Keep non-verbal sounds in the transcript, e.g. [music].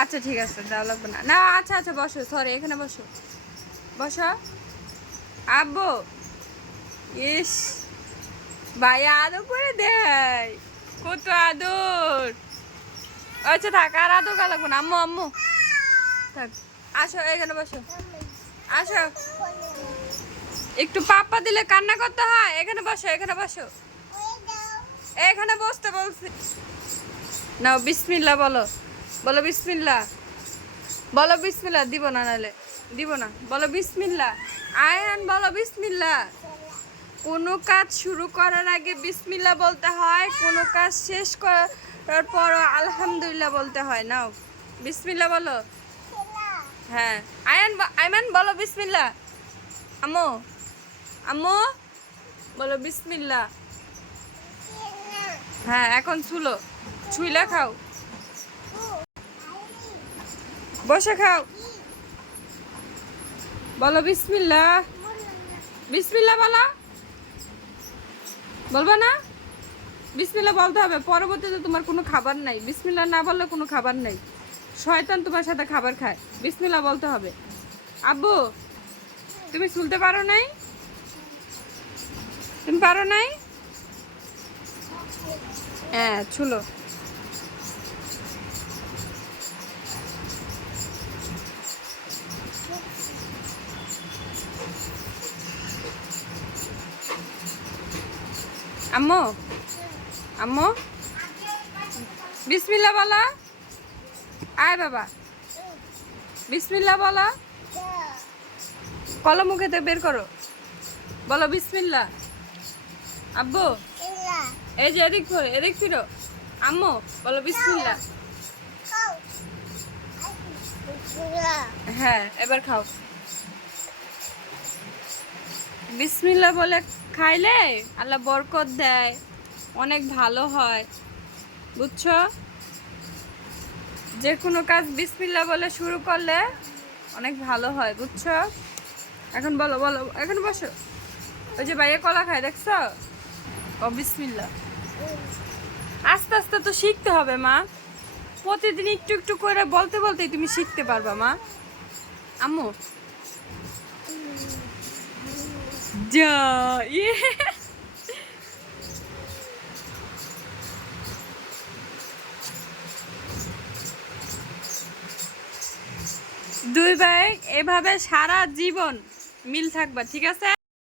আচ্ছা ঠিক আছে দেওয়া লাগবে না। না আচ্ছা আচ্ছা বসো সরি এখানে বসো। বসো। আব্বু, ইস, ভাই, আদর করে দেয়। কত আদর। আচ্ছা থাক, আর আদর করা লাগবে না। আম্মু আম্মু। থাক, আসো, এখানে বসো। আসো। একটু পাপ্পা দিলে কান্না করতে হয়। এখানে বসো এখানে বসো। এখানে বসতে বলছি। নাও বিসমিল্লা বলো। বলো বিসমিল্লা বলো বিসমিল্লা দিব না নাহলে। দিব না। বলো বিসমিল্লা আয়ান, বলো বিসমিল্লা কোনো কাজ শুরু করার আগে বিসমিল্লা বলতে হয়, কোনো কাজ শেষ করার পর আলহামদুলিল্লাহ বলতে হয়। নাও বিসমিল্লা বলো। হ্যাঁ। আয়ান আয়মান, বলো বিসমিল্লা আম্মু আম্মু, বলো বিসমিল্লা হ্যাঁ এখন ছুলো ছুইলা খাও। বসে খাও। বলো বিসমিল্লা। বিসমিল্লা বলো। বলব না? বিসমিল্লা বলতে হবে। পরবর্তীতে তোমার কোনো খাবার নাই। বিসমিল্লা না বললে কোনো খাবার নাই। শয়তান তোমার সাথে খাবার খায়। বিসমিল্লা বলতে হবে। আব্বু, তুমি শুনতে পারো নাই? তুমি পারো নাই? হ্যাঁ ছুলো আম্মু? আম্মু? বিসমিল্লা বলা। আয় বাবা। বিসমিল্লা বলা। কলম মুখেতে বের করো। বলো বিসমিল্লা আব্বু? এই যে এদিক ফিরো এদিক ফিরো। আম্মু, বলো বিসমিল্লা হ্যাঁ এবার খাও। বিসমিল্লা বলে খাইলে আল্লাহ বরকত দেয়, অনেক ভালো হয়। বুঝছ? যে কোনো কাজ বিসমিল্লা বলে শুরু করলে অনেক ভালো হয়, বুঝছ? এখন বলো বলো, এখন বসো। ওই যে বাইরে কলা খায়, দেখছ? ও বিসমিল্লা আস্তে আস্তে তো শিখতে হবে, মা। প্রতিদিন একটু একটু করে বলতে, বলতেই তুমি শিখতে পারবা, মা। আম্মু যা ইয়ে [laughs] দুই ভাই এভাবে সারা জীবন মিল থাকবা ঠিক আছে?